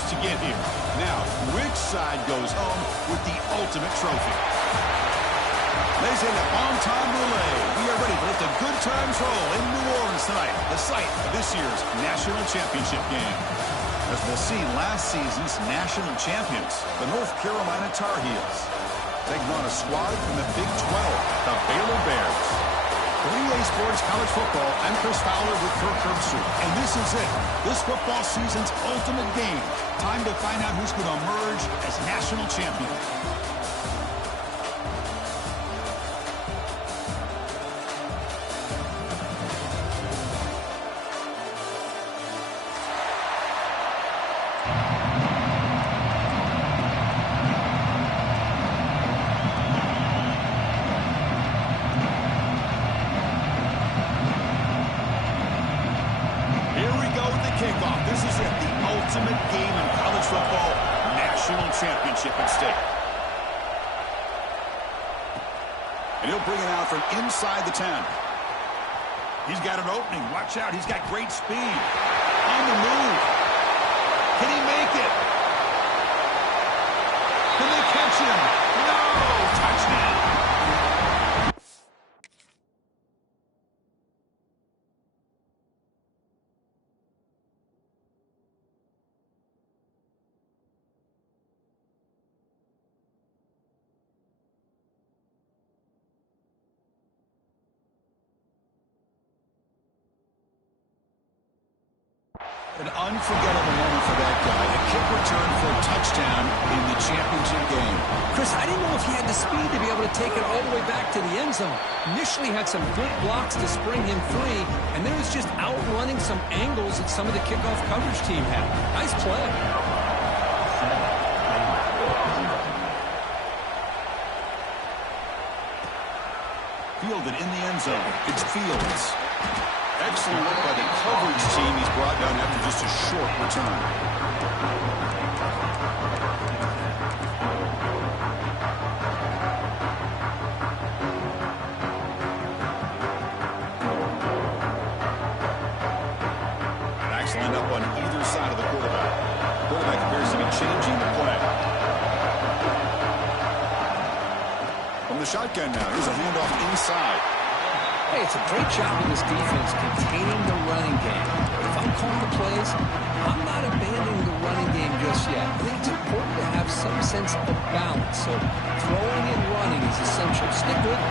games to get here. Now, which side goes home with the ultimate trophy? Ladies and gentlemen, on-time relay. We are ready to let the good times roll in New Orleans tonight, the site of this year's national championship game. As we'll see, last season's national champions, the North Carolina Tar Heels, taking on a squad from the Big 12, the Baylor Bears. For EA Sports College Football, I'm Chris Fowler with Kirk Herbstreit, and this is it. This football season's ultimate game. Time to find out who's going to emerge as national champion. Kickoff. This is it, the ultimate game in college football, national championship at stake. And he'll bring it out from inside the 10. He's got an opening. Watch out. He's got great speed. On the move. Can he make it? Can they catch him? No! Touchdown. An unforgettable moment for that guy. A kick return for a touchdown in the championship game. Chris, I didn't know if he had the speed to be able to take it all the way back to the end zone. Initially had some good blocks to spring him free, and then was just outrunning some angles that some of the kickoff coverage team had. Nice play. Fielded in the end zone. It's Fields. Excellent work by the coverage team. He's brought down after just a short return. Backs lined up on either side of the quarterback. Quarterback appears to be changing the play. From the shotgun now, here's a handoff inside. Hey, it's a great job of this defense containing the running game. If I'm calling the plays, I'm not abandoning the running game just yet. I think it's important to have some sense of balance. So throwing and running is essential. Stick with it.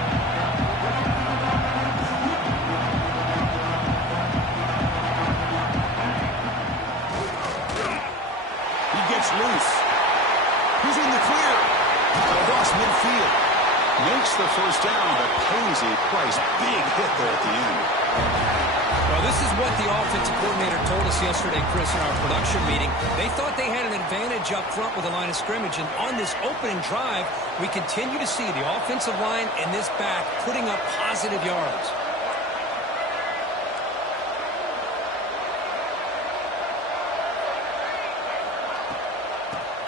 He gets loose. He's in the clear. Across midfield. Makes the first down, but pays a price. Big hit there at the end. Well, this is what the offensive coordinator told us yesterday, Chris, in our production meeting. They thought they had an advantage up front with the line of scrimmage, and on this opening drive, we continue to see the offensive line and this back putting up positive yards.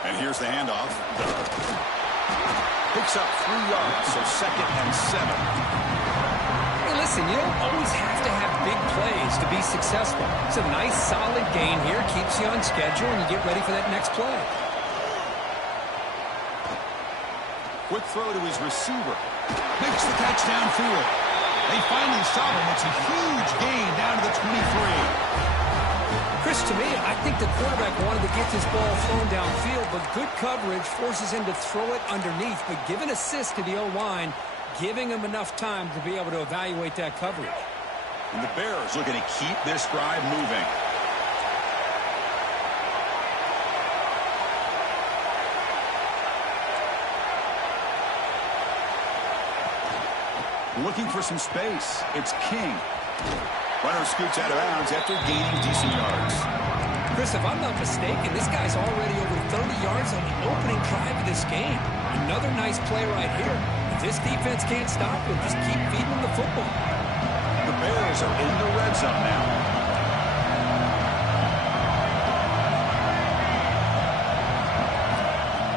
And here's the handoff. Picks up 3 yards, so 2nd and 7. Hey, listen, you don't always have to have big plays to be successful. It's a nice, solid gain here. Keeps you on schedule, and you get ready for that next play. Quick throw to his receiver. Makes the catch downfield. They finally stop him. It's a huge gain down to the 23. Chris, to me, I think the quarterback wanted to get this ball thrown downfield, but good coverage forces him to throw it underneath. But give an assist to the O-line, giving him enough time to be able to evaluate that coverage. And the Bears looking to keep this drive moving. Looking for some space. It's King. Runner scoots out of bounds after gaining decent yards. Chris, if I'm not mistaken, this guy's already over 30 yards on the opening drive of this game. Another nice play right here. If this defense can't stop him, just keep feeding him the football. The Bears are in the red zone now.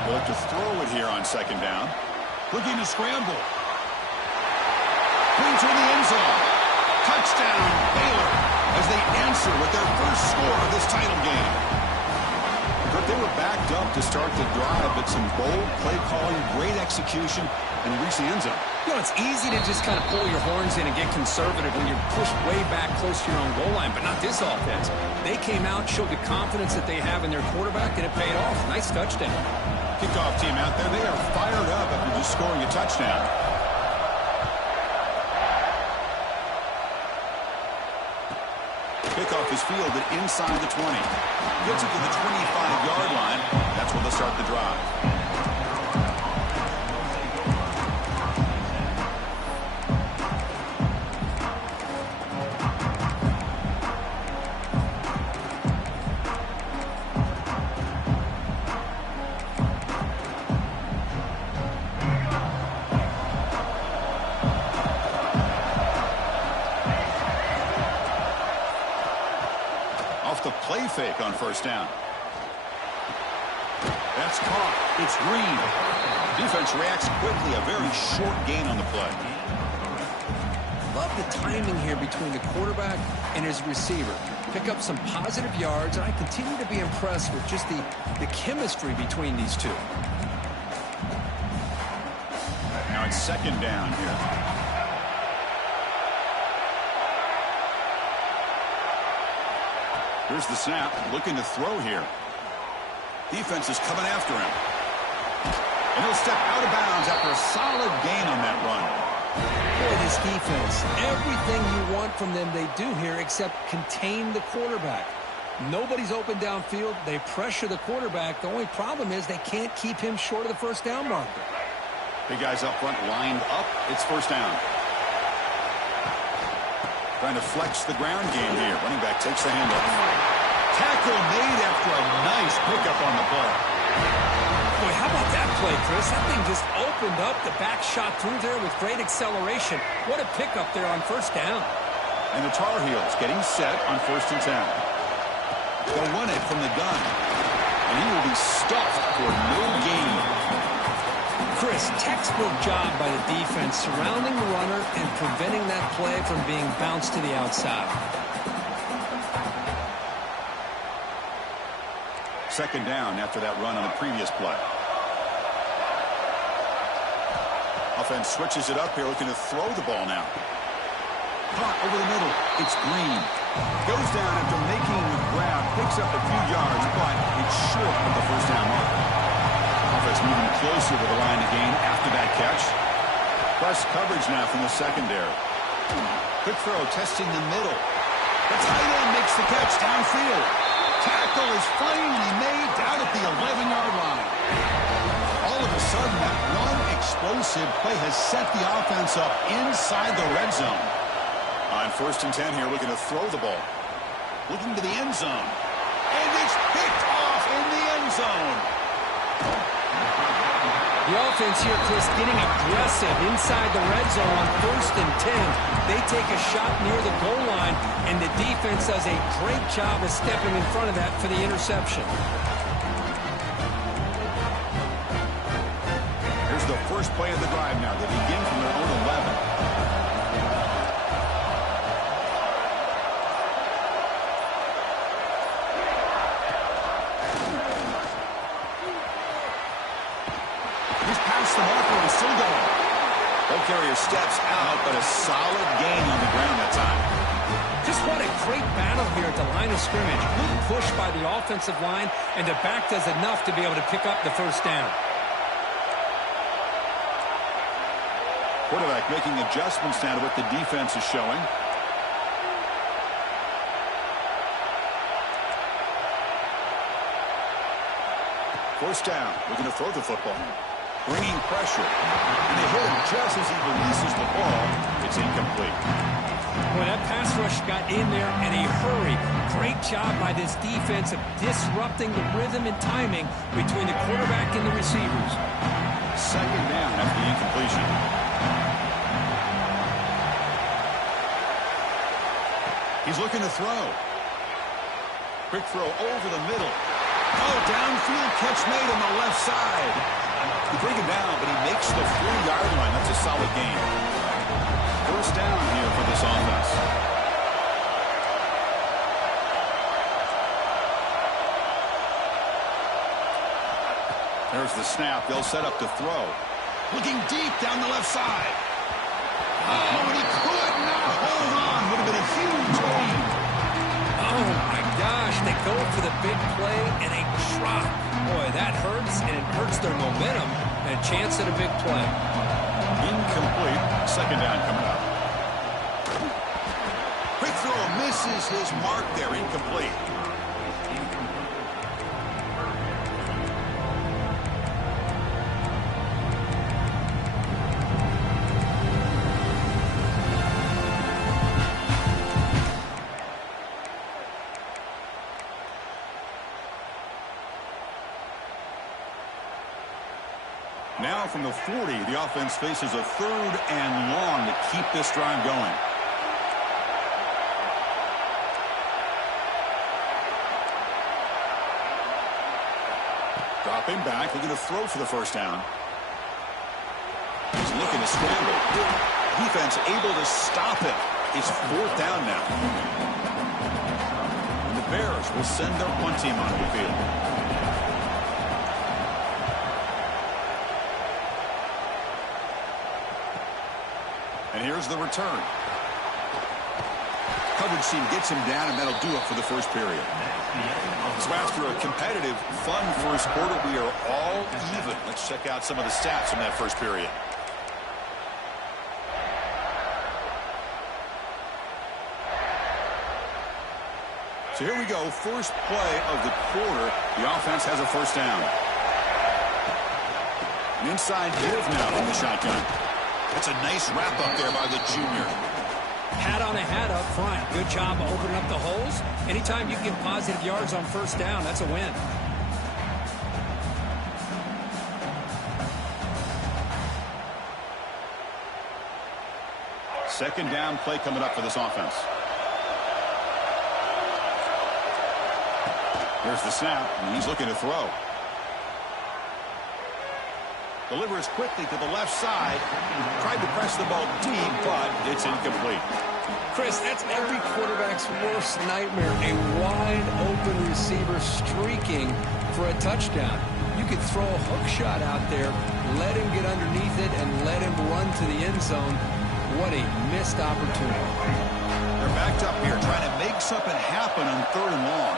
They'll look to throw it here on 2nd down. Looking to scramble. Brings her in the end zone. Touchdown, Baylor, as they answer with their first score of this title game. But They were backed up to start the drive, but some bold play calling, great execution, and reached the end zone. You know, it's easy to just kind of pull your horns in and get conservative when you're pushed way back close to your own goal line, but not this offense. They came out, showed the confidence that they have in their quarterback, and it paid off. Nice touchdown. Kickoff team out there, they are fired up after just scoring a touchdown. Kickoff is fielded inside the 20. Gets it to the 25-yard line. That's where they'll start the drive. The play fake on first down. That's caught. It's Green. Defense reacts quickly. A very short gain on the play. Love the timing here between the quarterback and his receiver. Pick up some positive yards, and I continue to be impressed with just the chemistry between these two. Now it's second down here. Here's the snap, looking to throw here. Defense is coming after him. And he'll step out of bounds after a solid gain on that run. Boy, this defense, everything you want from them they do here except contain the quarterback. Nobody's open downfield. They pressure the quarterback. The only problem is they can't keep him short of the first down marker. Big guys up front lined up. It's first down. Trying to flex the ground game here. Running back takes the handoff. Tackle made after a nice pickup on the play. Boy, how about that play, Chris? That thing just opened up. The back shot through there with great acceleration. What a pickup there on first down. And the Tar Heels getting set on 1st and 10. They'll run it from the gun. And he will be stuffed for no gain. Chris, textbook job by the defense surrounding the runner and preventing that play from being bounced to the outside. Second down after that run on the previous play. Offense switches it up here, looking to throw the ball now. Caught over the middle. It's Green. Goes down after making the grab, picks up a few yards, but it's short of the first down mark. Offense moving closer to the line of gain after that catch. Plus coverage now from the secondary. Quick throw, testing the middle. The tight end makes the catch downfield. Tackle is finally made down at the 11-yard line. All of a sudden, that one explosive play has set the offense up inside the red zone. On 1st and 10 here, looking to throw the ball. Looking to the end zone. And it's picked off in the end zone. The offense here, Chris, getting aggressive inside the red zone on 1st and 10. They take a shot near the goal line, and the defense does a great job of stepping in front of that for the interception. Here's the first play of the drive now. They begin from their own 11. The marker is still going. Ball carrier steps out, but a solid gain on the ground that time. Just what a great battle here at the line of scrimmage. Good push by the offensive line, and the back does enough to be able to pick up the first down. Quarterback making adjustments now to what the defense is showing. First down. Looking to throw the football. Bringing pressure. And they hit him just as he releases the ball. It's incomplete. Boy, that pass rush got in there in a hurry. Great job by this defense of disrupting the rhythm and timing between the quarterback and the receivers. Second down after the incompletion. He's looking to throw. Quick throw over the middle. Oh, downfield catch made on the left side. He brings him down, but he makes the 4-yard line. That's a solid gain. First down here for this offense. There's the snap. They'll set up to throw. Looking deep down the left side. Oh, and he could not hold on. Would have been a huge lead. Oh, my gosh. They go for the big play, and they drop. Boy, that hurts, and it hurts their momentum. And a chance at a big play. Incomplete. Second down coming up. Quick throw misses his mark there. Incomplete. Now from the 40, the offense faces a 3rd and long to keep this drive going. Dropping back, looking to throw for the first down. He's looking to scramble. Defense able to stop it. It's 4th down now. And the Bears will send their punt team onto the field. And here's the return. Coverage team gets him down, and that'll do it for the first period. So after a competitive, fun first quarter, we are all even. Let's check out some of the stats from that first period. So here we go. First play of the quarter. The offense has a first down. An inside give now from the shotgun. That's a nice wrap up there by the junior. Hat on a hat up front. Good job opening up the holes. Anytime you get positive yards on first down, that's a win. Second down play coming up for this offense. Here's the snap, and he's looking to throw. Delivers quickly to the left side. Tried to press the ball deep, but it's incomplete. Chris, that's every quarterback's worst nightmare. A wide-open receiver streaking for a touchdown. You could throw a hook shot out there, let him get underneath it, and let him run to the end zone. What a missed opportunity. They're backed up here, trying to make something happen on 3rd and long.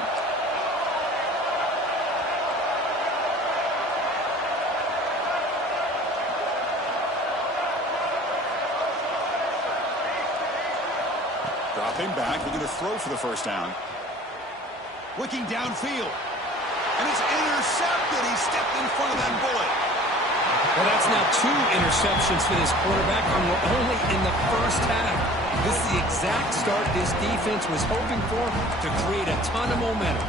Dropping back, looking to throw for the first down. Looking downfield. And it's intercepted. He stepped in front of that bullet. Well, that's now 2 interceptions for this quarterback, and we're only in the first half. This is the exact start this defense was hoping for to create a ton of momentum.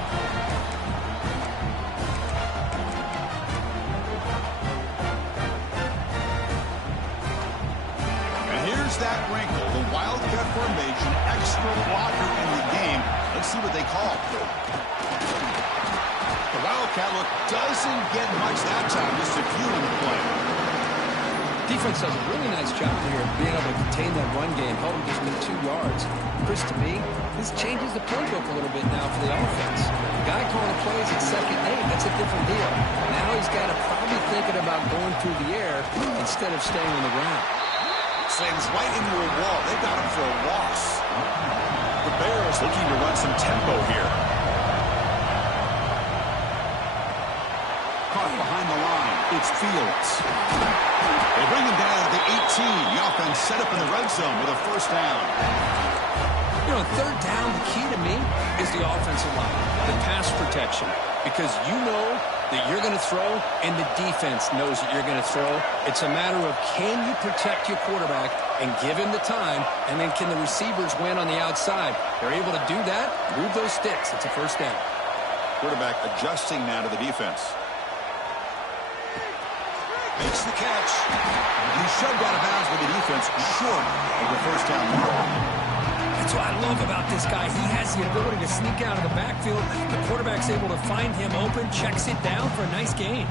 That wrinkle, the wildcat formation, extra blocker in the game. Let's see what they call. The wildcat look doesn't get much that time, just a few in the play. Defense does a really nice job here of being able to contain that run game, held him just in 2 yards. Chris, to me, this changes the playbook a little bit now for the offense. The guy calling plays at 2nd and 8, that's a different deal. Now he's got to probably thinking about going through the air instead of staying on the ground. Slams right into a wall. They got him for a loss. The Bears looking to run some tempo here. Caught behind the line. It's Fields. They bring him down at the 18. The offense set up in the red zone with a first down. You know, 3rd down, the key to me is the offensive line, the pass protection, because you know that you're going to throw and the defense knows that you're going to throw. It's a matter of can you protect your quarterback and give him the time, and then can the receivers win on the outside? They're able to do that, move those sticks. It's a first down. Quarterback adjusting now to the defense. Makes the catch. And he's shoved out of bounds with the defense short of the first down mark. That's what I love about this guy. He has the ability to sneak out of the backfield. The quarterback's able to find him open, checks it down for a nice gain.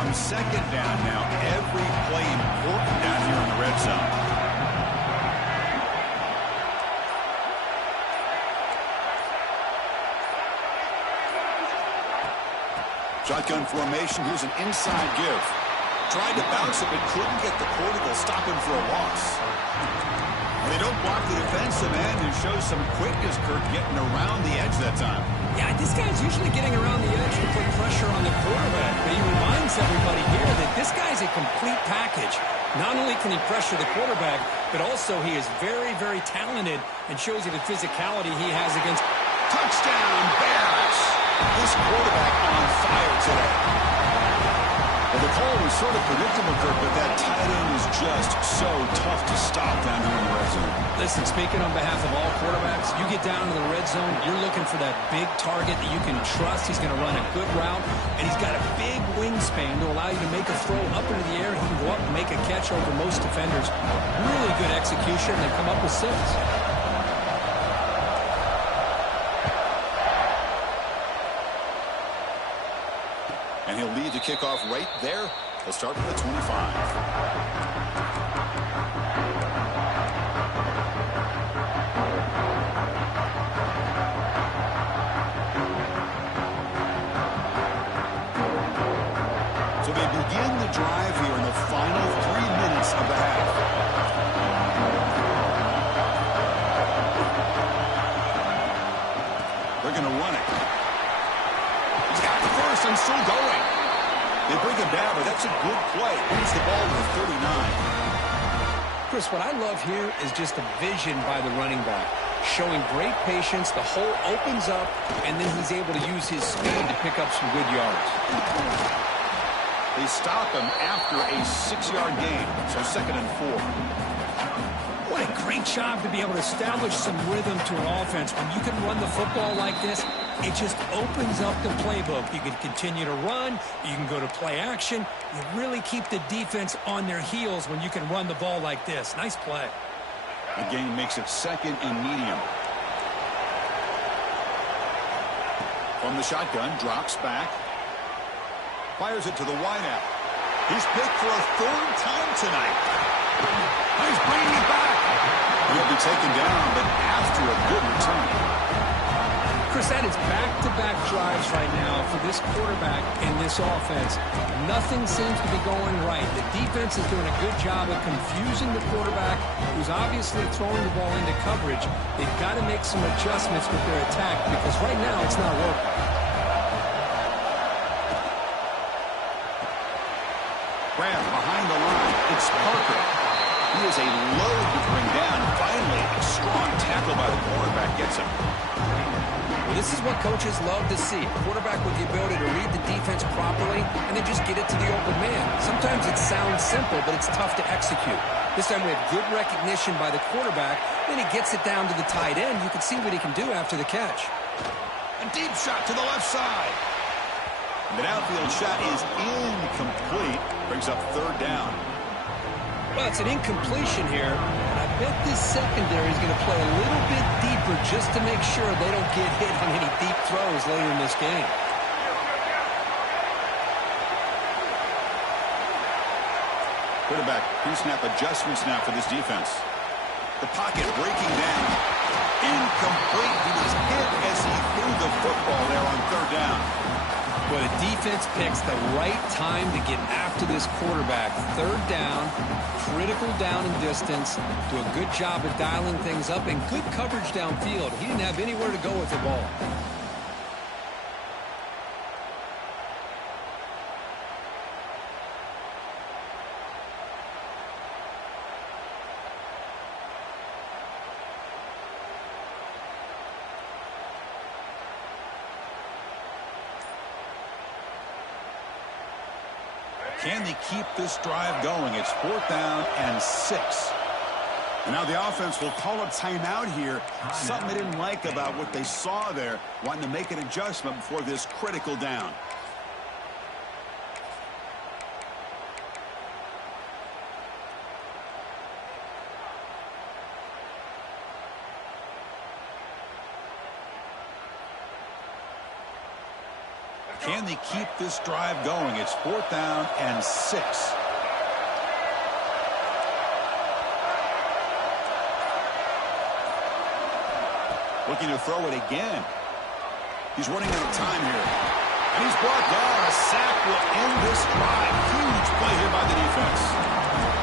From second down now, every play important down here in the red zone. Shotgun formation. Here's an inside give. Tried to bounce it, but couldn't get the quarter. They'll stop him for a loss. And they don't block the defensive end and show some quickness, Kirk, getting around the edge that time. Yeah, this guy's usually getting around the edge to put pressure on the quarterback. But he reminds everybody here that this guy's a complete package. Not only can he pressure the quarterback, but also he is very, very talented and shows you the physicality he has against. Touchdown, Bears! This quarterback on fire today. Well, the call was sort of predictable, Kirk, but that tight end was just so tough to stop down here in the red zone. Listen, speaking on behalf of all quarterbacks, you get down to the red zone, you're looking for that big target that you can trust. He's going to run a good route, and he's got a big wingspan to allow you to make a throw up into the air. He can go up and make a catch over most defenders. Really good execution. They come up with 6. And he'll lead the kickoff right there. He'll start with the 25. So they begin the drive here in the final 3 minutes of the half. They're going to run it. He's got the first and still going. They bring him down, but that's a good play. Brings the ball to the 39. Chris, what I love here is just the vision by the running back. Showing great patience, the hole opens up, and then he's able to use his speed to pick up some good yards. They stop him after a 6-yard gain, so 2nd and 4. What a great job to be able to establish some rhythm to an offense. When you can run the football like this, it just opens up the playbook. You can continue to run. You can go to play action. You really keep the defense on their heels when you can run the ball like this. Nice play. The game makes it 2nd and medium. From the shotgun, drops back. Fires it to the wideout. He's picked for a 3rd time tonight. He's bringing it back. He'll be taken down, but after a good return. Chris, that is back-to-back drives right now for this quarterback and this offense. Nothing seems to be going right. The defense is doing a good job of confusing the quarterback, who's obviously throwing the ball into coverage. They've got to make some adjustments with their attack because right now it's not working. Grab behind the line. It's Parker. He is a load to bring down. Finally, a strong tackle by the quarterback gets him. Well, this is what coaches love to see. A quarterback with the ability to read the defense properly and then just get it to the open man. Sometimes it sounds simple, but it's tough to execute. This time we have good recognition by the quarterback. Then he gets it down to the tight end. You can see what he can do after the catch. A deep shot to the left side. The downfield shot is incomplete. Brings up 3rd down. Well, it's an incompletion here. I bet this secondary is going to play a little bit deeper just to make sure they don't get hit on any deep throws later in this game. Quarterback pre-snap adjustments now for this defense. The pocket breaking down. Incomplete. He was hit as he threw the football there on 3rd down. Well, the defense picks the right time to get after this quarterback. 3rd down, critical down and distance. Do a good job of dialing things up and good coverage downfield. He didn't have anywhere to go with the ball. Can they keep this drive going? It's 4th down and 6. And now the offense will call a timeout here. Something they didn't like about what they saw there. Wanting to make an adjustment before this critical down. Can they keep this drive going? It's 4th down and 6. Looking to throw it again. He's running out of time here. And he's brought down. A sack will end this drive. Huge play here by the defense.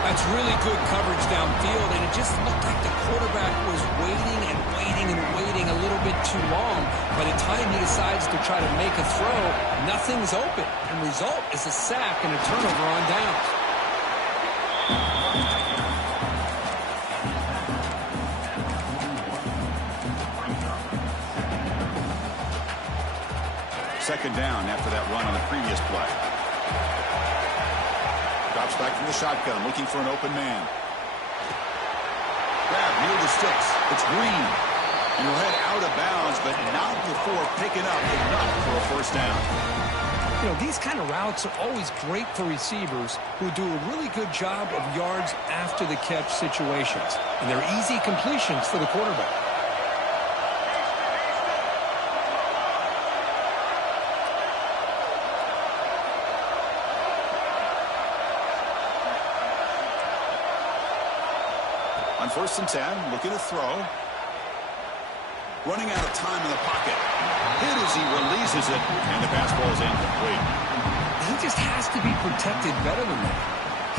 That's really good coverage downfield, and it just looked like the quarterback was waiting and waiting and waiting a little bit too long. By the time he decides to try to make a throw, nothing's open. And the result is a sack and a turnover on downs. Second down after that run on the previous play. Drops back from the shotgun, looking for an open man. Grab near the sticks. It's Green. And he'll head out of bounds, but not before picking up enough for a first down. You know, these kind of routes are always great for receivers who do a really good job of yards after the catch situations. And they're easy completions for the quarterback. On 1st and 10, looking to throw. Running out of time in the pocket. Hit as he releases it, and the pass ball is incomplete. He just has to be protected better than that.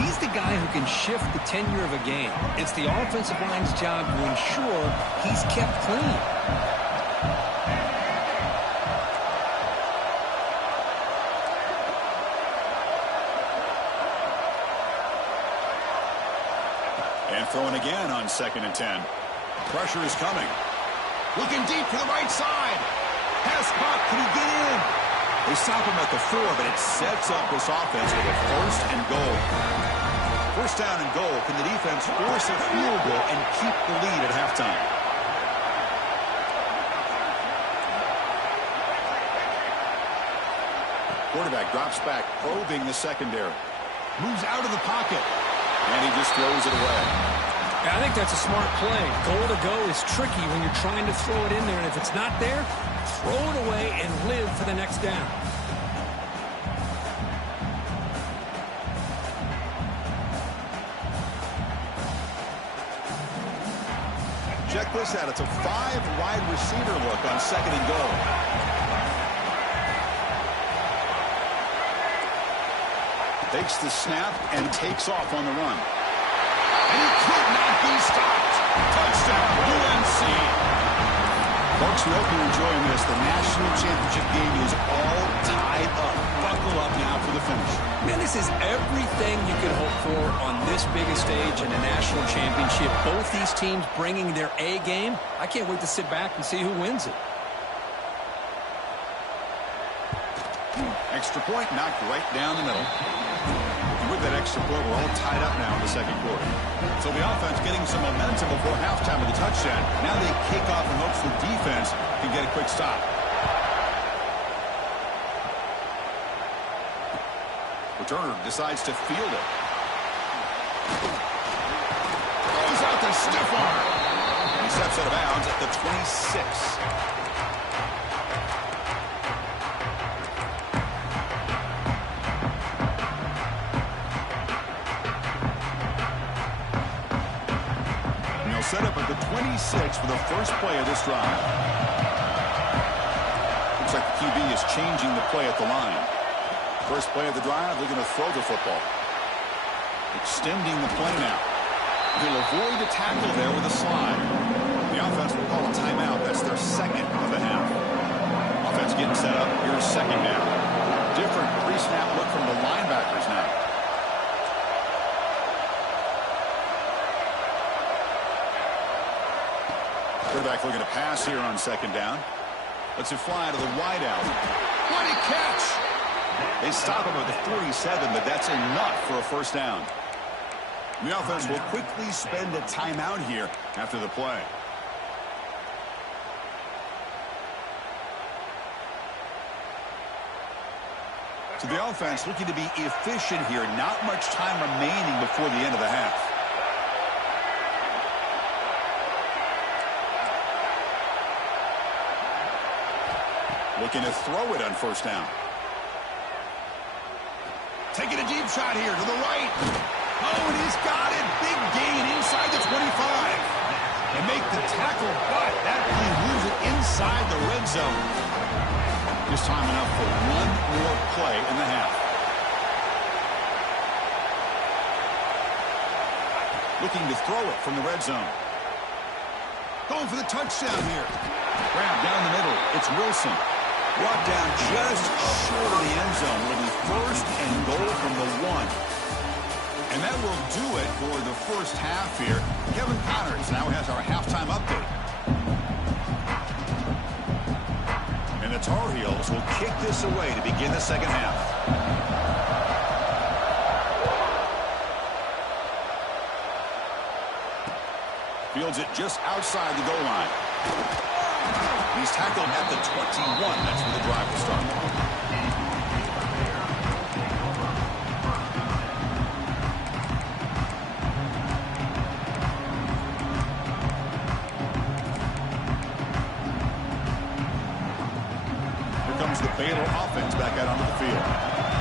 He's the guy who can shift the tenure of a game. It's the offensive line's job to ensure he's kept clean. And throwing again on 2nd and 10. Pressure is coming. Looking deep to the right side. Pass caught. Can he get in? They stop him at the 4, but it sets up this offense with a 1st and goal. 1st down and goal. Can the defense force a field goal and keep the lead at halftime? Quarterback drops back, probing the secondary. Moves out of the pocket. And he just throws it away. I think that's a smart play. Goal to go is tricky when you're trying to throw it in there. And if it's not there, throw it away and live for the next down. Check this out. It's a 5-wide receiver look on 2nd and goal. Takes the snap and takes off on the run. And he could not be stopped. Touchdown, UNC. Folks, we hope you're enjoying this. The national championship game is all tied up. Buckle up now for the finish. Man, this is everything you could hope for on this biggest stage in a national championship. Both these teams bringing their A game. I can't wait to sit back and see who wins it. Extra point knocked right down the middle. And with that extra point, we're all tied up now in the 2nd quarter. So the offense getting some momentum before halftime with a touchdown. Now they kick off and hopes the defense can get a quick stop. Returner decides to field it. Throws out the stiff arm. And he steps out of bounds at the 26. Set up at the 26 for the first play of this drive. Looks like the QB is changing the play at the line. First play of the drive, they're going to throw the football. Extending the play now. He'll avoid the tackle there with a slide. The offense will call a timeout. That's their 2nd of the half. Offense getting set up. Here's 2nd down. Different pre-snap look from the linebackers now. Quarterback looking to pass here on 2nd down. Lets it fly to the wideout. What a catch! They stop him at the 47, but that's enough for a first down. The offense will quickly spend a timeout here after the play. So the offense looking to be efficient here. Not much time remaining before the end of the half. Looking to throw it on 1st down. taking a deep shot here to the right. Oh, and he's got it. Big gain inside the 25. And make the tackle, but that play moves it inside the red zone. Just time enough for one more play in the half. Looking to throw it from the red zone. Going for the touchdown here. Grab down the middle. It's Wilson. Brought down just short of the end zone. Will be first and goal from the 1. And that will do it for the first half here. Kevin Connors now has our halftime update. And the Tar Heels will kick this away to begin the second half. Fields it just outside the goal line. He's tackled at the 21. That's where the drive will start. Here comes the Baylor offense back out onto the field.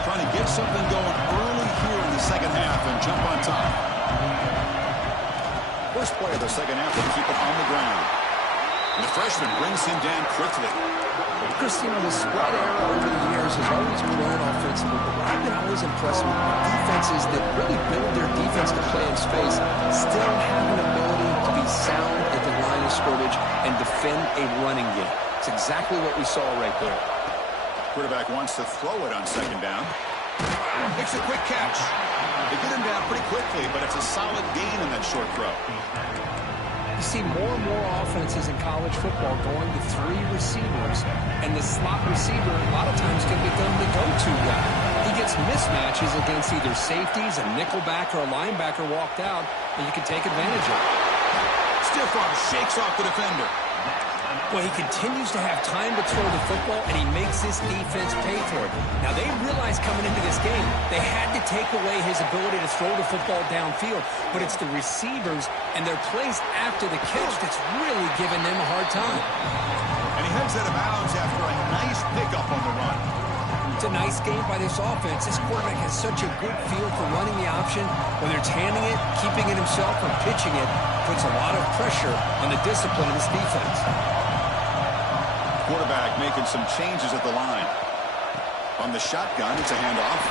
Trying to get something going early here in the second half and jump on top. First play of the second half to keep it on the ground. And the freshman brings him down quickly. Chris, the spread era over the years has always grown offensively, but what I've been always impressed with defenses that really build their defense to play in space still have an ability to be sound at the line of scrimmage and defend a running game. It's exactly what we saw right there. Quarterback wants to throw it on second down. Makes a quick catch. They get him down pretty quickly, but it's a solid gain in that short throw. You see more and more offenses in college football going to 3 receivers, and the slot receiver a lot of times can become the go-to guy. He gets mismatches against either safeties, a nickelback, or a linebacker walked out, and you can take advantage of it. Stiff arm shakes off the defender. Well, he continues to have time to throw the football, and he makes this defense pay for it. Now, they realized coming into this game they had to take away his ability to throw the football downfield, but it's the receivers and their plays after the catch that's really giving them a hard time. And he heads out of bounds after a nice pickup on the run. It's a nice game by this offense. This quarterback has such a good feel for running the option, whether it's handing it, keeping it himself, or pitching it. Puts a lot of pressure on the discipline of this defense. Quarterback making some changes at the line. On the shotgun, it's a handoff.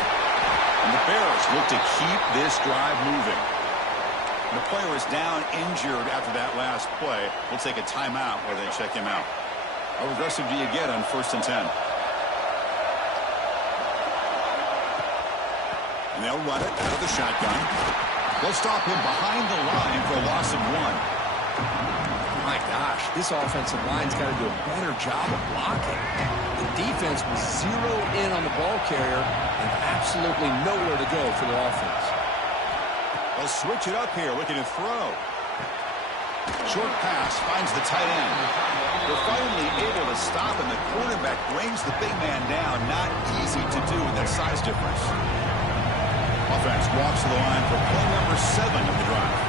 And the Bears look to keep this drive moving. The player is down injured after that last play. We'll take a timeout while they check him out. How aggressive do you get on 1st and 10? And they'll run it out of the shotgun. They'll stop him behind the line for a loss of 1. My gosh, this offensive line's got to do a better job of blocking. The defense was zeroed in on the ball carrier and absolutely nowhere to go for the offense. They'll switch it up here, looking to throw. Short pass finds the tight end. They're finally able to stop, and the quarterback brings the big man down. Not easy to do with that size difference. Offense walks to the line for play number 7 of the drive.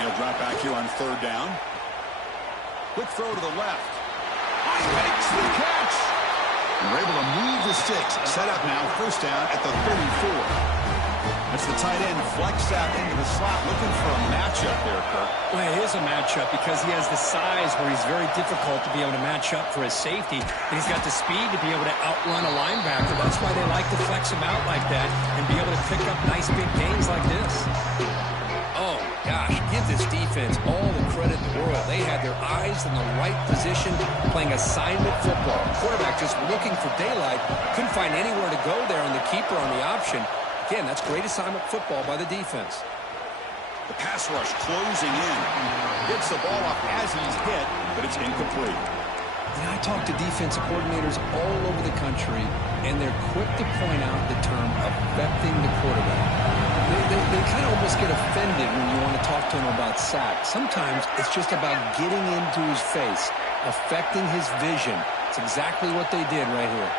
He'll drop back here on 3rd down. Quick throw to the left. He makes the catch. And we're able to move the sticks. Set up now, 1st down at the 34. That's the tight end flexed out into the slot, looking for a matchup there, Kirk. Well, it is a matchup because he has the size where he's very difficult to be able to match up for his safety. And he's got the speed to be able to outrun a linebacker. That's why they like to flex him out like that and be able to pick up nice big gains like this. Oh, gosh, give this defense all the credit in the world. They had their eyes in the right position playing assignment football. Quarterback just looking for daylight. Couldn't find anywhere to go there on the keeper on the option. Again, that's great assignment football by the defense. The pass rush closing in. Gets the ball off as he's hit, but it's incomplete. You know, I talk to defensive coordinators all over the country, and they're quick to point out the term affecting the quarterback. They kind of almost get offended when you want to talk to them about sacks. Sometimes it's just about getting into his face, affecting his vision. It's exactly what they did right here.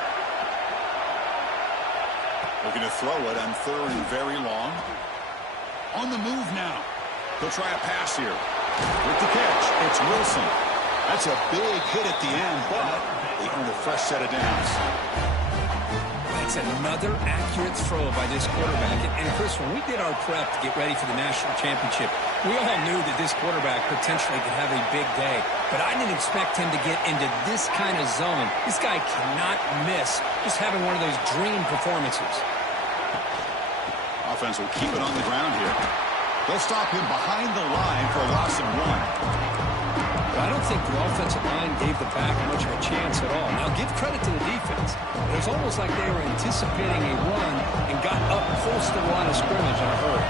Looking to throw it on 3rd and very long. On the move now. He'll try a pass here. With the catch, it's Wilson. That's a big hit at the end, but they earn a fresh set of downs. That's another accurate throw by this quarterback. And Chris, when we did our prep to get ready for the national championship, we all knew that this quarterback potentially could have a big day. But I didn't expect him to get into this kind of zone. This guy cannot miss just having one of those dream performances. Offense will keep it on the ground here. They'll stop him behind the line for a loss of 1. I don't think the offensive line gave the back much of a chance at all. Now, give credit to the defense. It was almost like they were anticipating a run and got up close to the line of scrimmage in a hurry.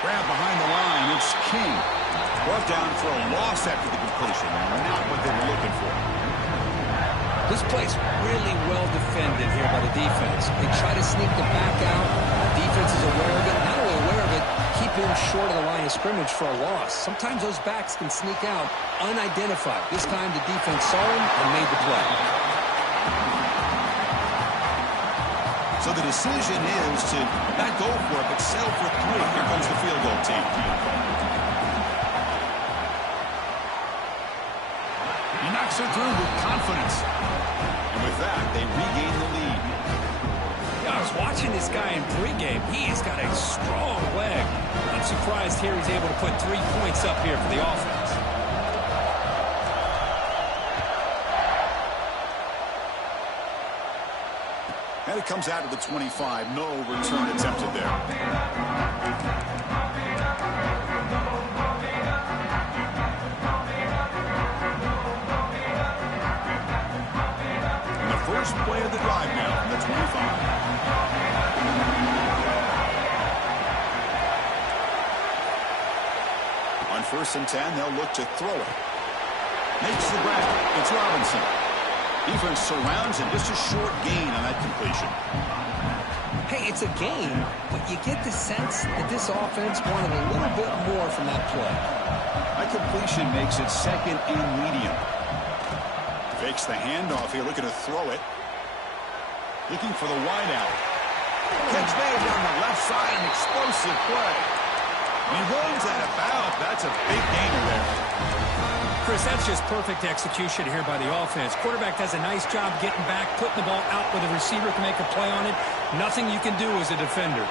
Grab behind the line. It's King. Brought down for a loss after the completion. Not what they were looking for. This play's really well defended here by the defense. They try to sneak the back out. The defense is aware of it. Not only aware of it, keep him short of the line of scrimmage for a loss. Sometimes those backs can sneak out unidentified. This time the defense saw him and made the play. So the decision is to not go for it, but settle for 3. Here comes the field goal team. He knocks it through with confidence. And with that, they regain the lead. Yeah, I was watching this guy in pregame. He has got a strong leg. I'm surprised here he's able to put 3 points up here for the offense. And it comes out to the 25. No return attempted there. And the first play of the drive now from the 25. On 1st and 10, they'll look to throw it. Makes the grab. It's Robinson. Defense surrounds him. Just a short gain on that completion. Hey, it's a game, but you get the sense that this offense wanted a little bit more from that play. That completion makes it 2nd and medium. Fakes the handoff here, looking to throw it. Looking for the wideout. Catch made down the left side, an explosive play. He runs out of bounds. That's a big gainer there. Chris, that's just perfect execution here by the offense. Quarterback does a nice job getting back, putting the ball out where the receiver can make a play on it. Nothing you can do as a defender.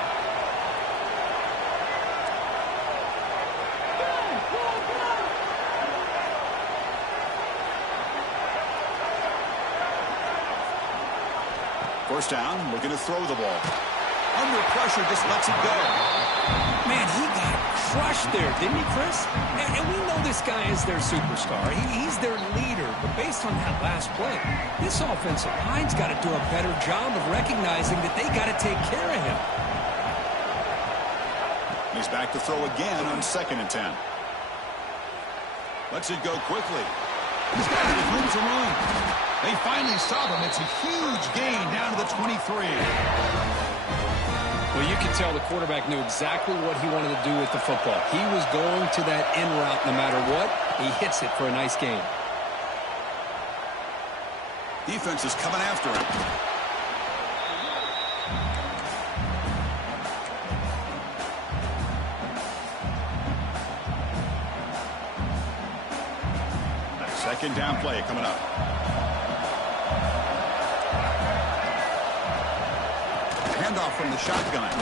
First down, looking to throw the ball. Under pressure, just lets it go. Man, he got crushed there, didn't he, Chris? And we know this guy is their superstar. He's their leader. But based on that last play, this offensive line's got to do a better job of recognizing that they got to take care of him. He's back to throw again on 2nd and 10. Lets it go quickly. He's got room to run. They finally stop him. It's a huge gain down to the 23. Well, you can tell the quarterback knew exactly what he wanted to do with the football. He was going to that in route no matter what. He hits it for a nice gain. Defense is coming after him. Second down play coming up. Handoff from the shotgun.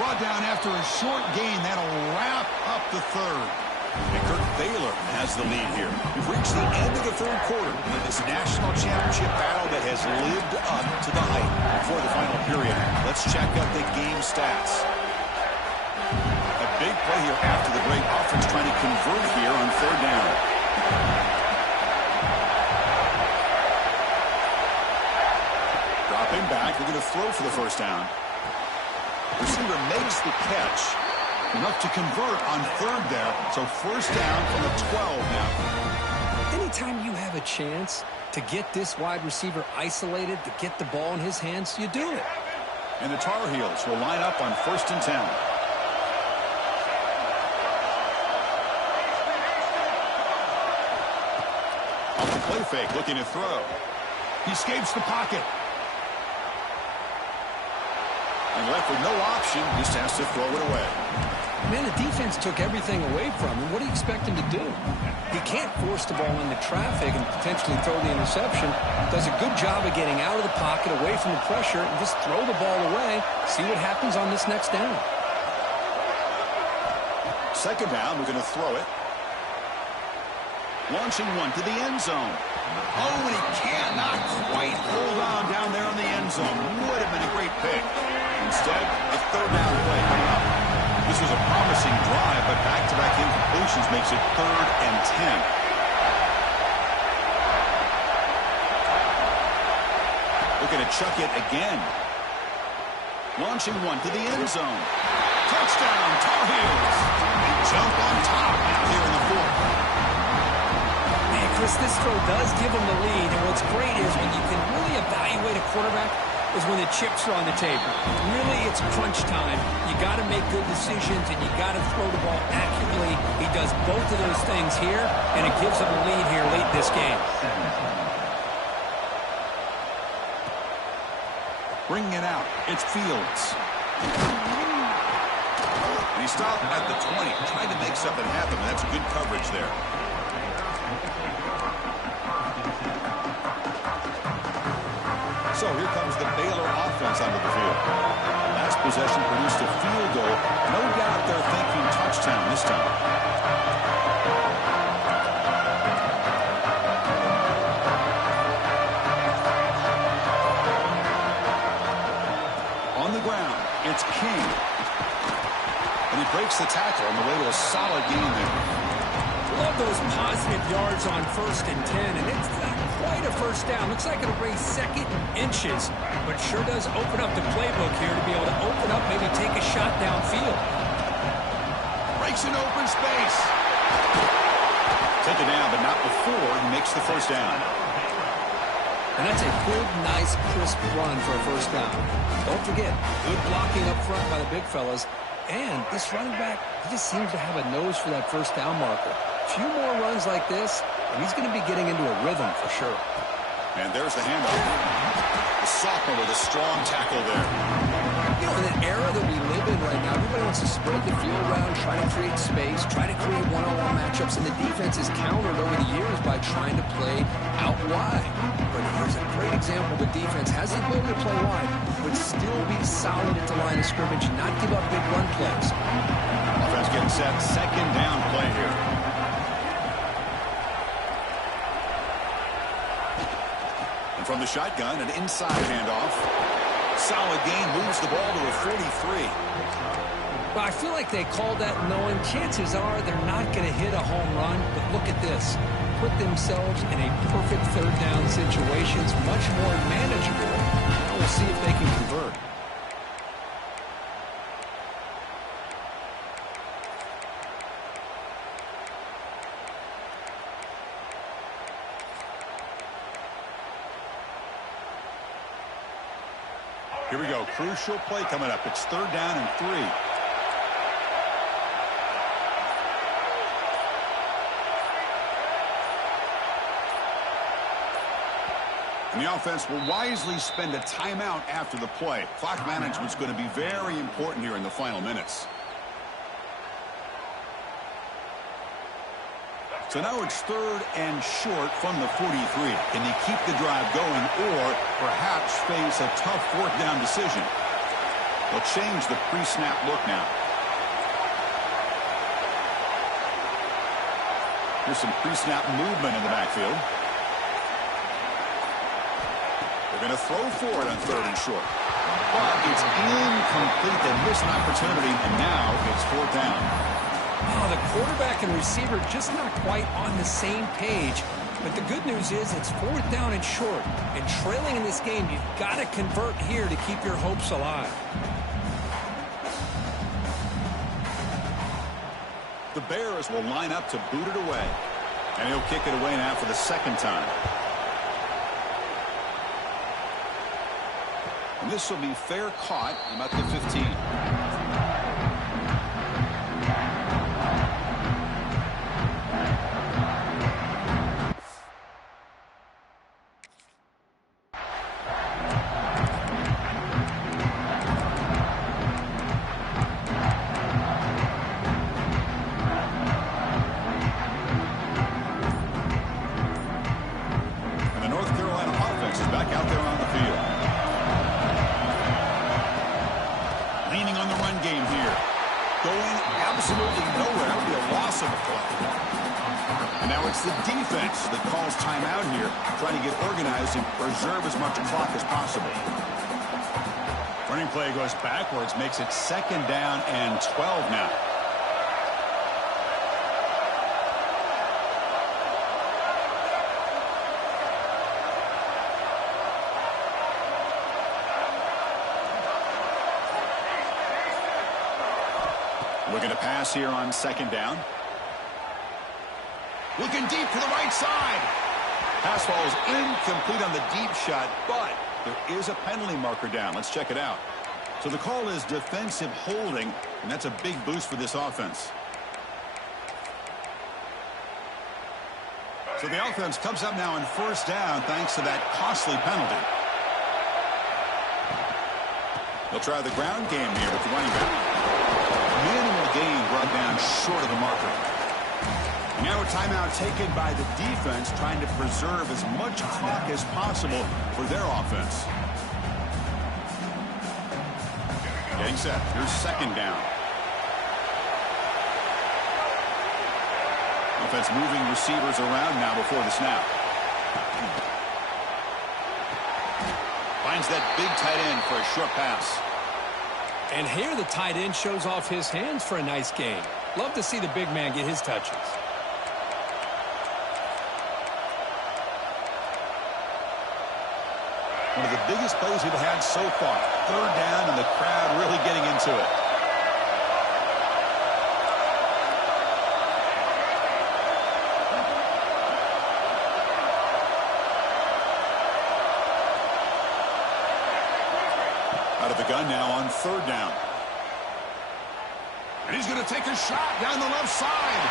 Brought down after a short gain. That'll wrap up the 3rd. And Baylor has the lead here. We've reached the end of the 3rd quarter in this national championship battle that has lived up to the hype before the final period. Let's check out the game stats. A big play here after the break. Offense trying to convert here on 3rd down. Dropping back, we're going to throw for the first down. Receiver makes the catch. Enough to convert on 3rd there. So first down from the 12 now. Anytime you have a chance to get this wide receiver isolated, to get the ball in his hands, you do it. And the Tar Heels will line up on 1st and 10. Off the play fake, looking to throw. He escapes the pocket. And left with no option, just has to throw it away. Man, the defense took everything away from him. What do you expect him to do? He can't force the ball into traffic and potentially throw the interception. Does a good job of getting out of the pocket, away from the pressure, and just throw the ball away. See what happens on this next down. Second down, we're going to throw it. Launching one to the end zone. Oh, and he cannot quite hold on down there in the end zone. Would have been a great pick. Instead, a third down play coming up. This was a promising drive, but back-to-back incompletions makes it 3rd and 10. Looking to chuck it again. Launching one to the end zone. Touchdown, Tar Heels. They jump on top now here in the 4th. Man, Chris, this throw does give him the lead, and what's great is when you can really evaluate a quarterback is when the chips are on the table. Really, it's crunch time. You got to make good decisions, and you got to throw the ball accurately. He does both of those things here, and it gives him a lead here late in this game. Bringing it out, it's Fields. And he stopped at the 20, trying to make something happen. That's good coverage there. So here comes the Baylor offense onto the field. Last possession produced a field goal. No doubt they're thinking touchdown this time. On the ground, it's King. And he breaks the tackle on the way to a solid gain there. Love those positive yards on 1st and 10, and it's not quite a first down. Looks like it'll raise 2nd inches, but sure does open up the playbook here to be able to open up, maybe take a shot downfield. Breaks an open space. Taken down, but not before he makes the first down. And that's a good, nice, crisp run for a first down. Don't forget, good blocking up front by the big fellas. And this running back, he just seems to have a nose for that first down marker. A few more runs like this, and he's going to be getting into a rhythm for sure. And there's the handoff. The sophomore with a strong tackle there. You know, in an era that we live in right now, everybody wants to spread the field around, try to create space, try to create one-on-one matchups, and the defense is countered over the years by trying to play out wide. But here's a great example. The defense has the ability to play wide, but still be solid at the line of scrimmage, not give up big run plays. Offense getting set. Second down play here. And from the shotgun, an inside handoff. Solid gain, moves the ball to a 43. Well, I feel like they called that knowing chances are they're not going to hit a home run, but look at this. Put themselves in a perfect third down situations, much more manageable. Now we'll see if they can convert. Here we go. Crucial play coming up. It's 3rd down and 3. And the offense will wisely spend a timeout after the play. Clock management's going to be very important here in the final minutes. So now it's 3rd and short from the 43. Can they keep the drive going or perhaps face a tough 4th down decision? They'll change the pre-snap look now. Here's some pre-snap movement in the backfield. They're going to throw for it on 3rd and short. But it's incomplete. They missed an opportunity, and now it's 4th down. Oh, the quarterback and receiver just not quite on the same page. But the good news is it's 4th down and short. And trailing in this game, you've got to convert here to keep your hopes alive. The Bears will line up to boot it away. And he'll kick it away now for the 2nd time. And this will be fair caught about the 15. going absolutely nowhere. That would be a loss of a play. And now it's the defense that calls timeout here, trying to get organized and preserve as much clock as possible. Running play goes backwards, makes it 2nd down and 12 now. Looking to pass here on 2nd down. Looking deep to the right side. Pass falls incomplete on the deep shot, but there is a penalty marker down. Let's check it out. So the call is defensive holding, and that's a big boost for this offense. So the offense comes up now on 1st down thanks to that costly penalty. They'll try the ground game here with the running back. Minimal gain brought down short of the marker. Now a timeout taken by the defense, trying to preserve as much clock as possible for their offense. Getting set. Here's 2nd down. Offense moving receivers around now before the snap. Finds that big tight end for a short pass. And here the tight end shows off his hands for a nice gain. Love to see the big man get his touches. One of the biggest plays we've had so far. 3rd down, and the crowd really getting into it. Out of the gun now on 3rd down. And he's going to take a shot down the left side.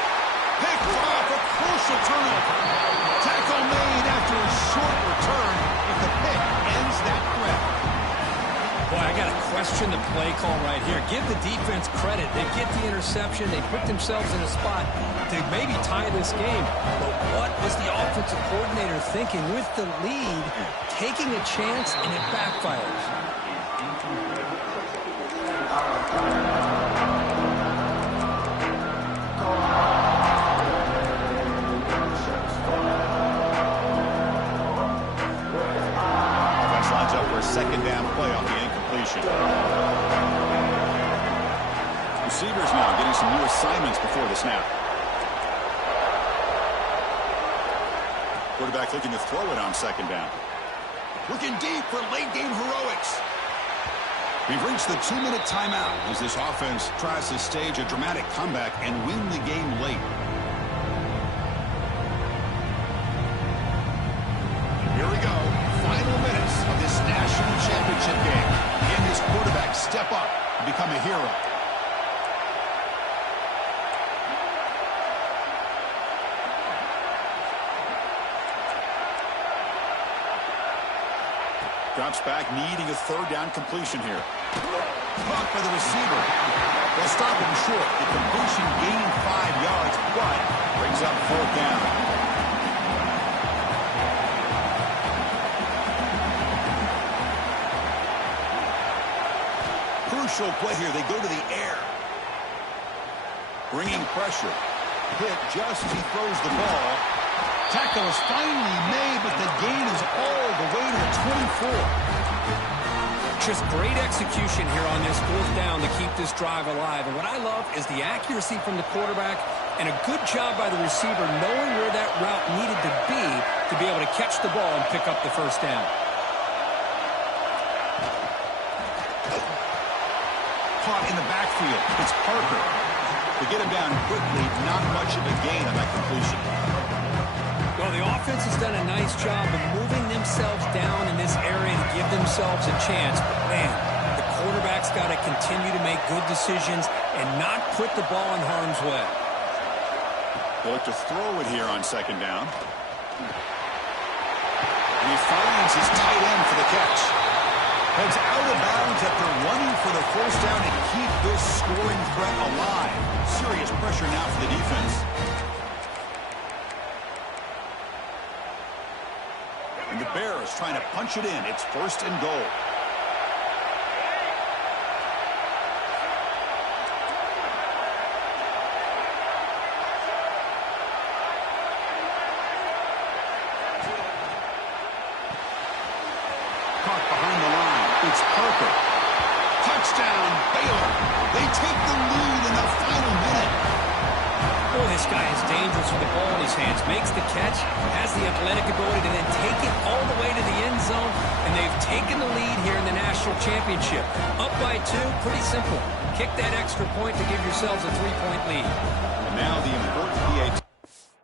Picked off, a crucial turnover. Tackle made after a short return, but the pick ends that threat. Boy, I got to question the play call right here. Give the defense credit. They get the interception. They put themselves in a spot to maybe tie this game. But what was the offensive coordinator thinking with the lead, taking a chance, and it backfires? Lines up for a 2nd down play off the incompletion. Receivers now getting some new assignments before the snap. Quarterback looking to throw it on 2nd down. Looking deep for late game heroics. We've reached the 2-minute timeout as this offense tries to stage a dramatic comeback and win the game late. Here we go. Final minutes of this national championship game. Can this quarterback step up and become a hero? Drops back, needing a 3rd down completion here. Caught by the receiver. They'll stop him short. The completion gained 5 yards, but brings up 4th down. Crucial play here. They go to the air. Bringing pressure. Hit just as he throws the ball. Tackle is finally made, but the gain is all the way to the 24. Just great execution here on this 4th down to keep this drive alive. And what I love is the accuracy from the quarterback and a good job by the receiver knowing where that route needed to be able to catch the ball and pick up the 1st down. Caught in the backfield. It's Parker. To get him down quickly, not much of a gain on that completion. Well, the offense has done a nice job of moving themselves down in this area to give themselves a chance. But, man, the quarterback's got to continue to make good decisions and not put the ball in harm's way. They'll look to throw it here on 2nd down. And he finds his tight end for the catch. Heads out of bounds after running for the 1st down to keep this scoring threat alive. Serious pressure now for the defense. And the Bears trying to punch it in. It's 1st and goal. Parker. Touchdown, Baylor. They take the lead in the final minute. Boy, this guy is dangerous with the ball in his hands. Makes the catch, has the athletic ability to then take it all the way to the end zone, and they've taken the lead here in the national championship. Up by 2, pretty simple. Kick that extra point to give yourselves a 3-point lead.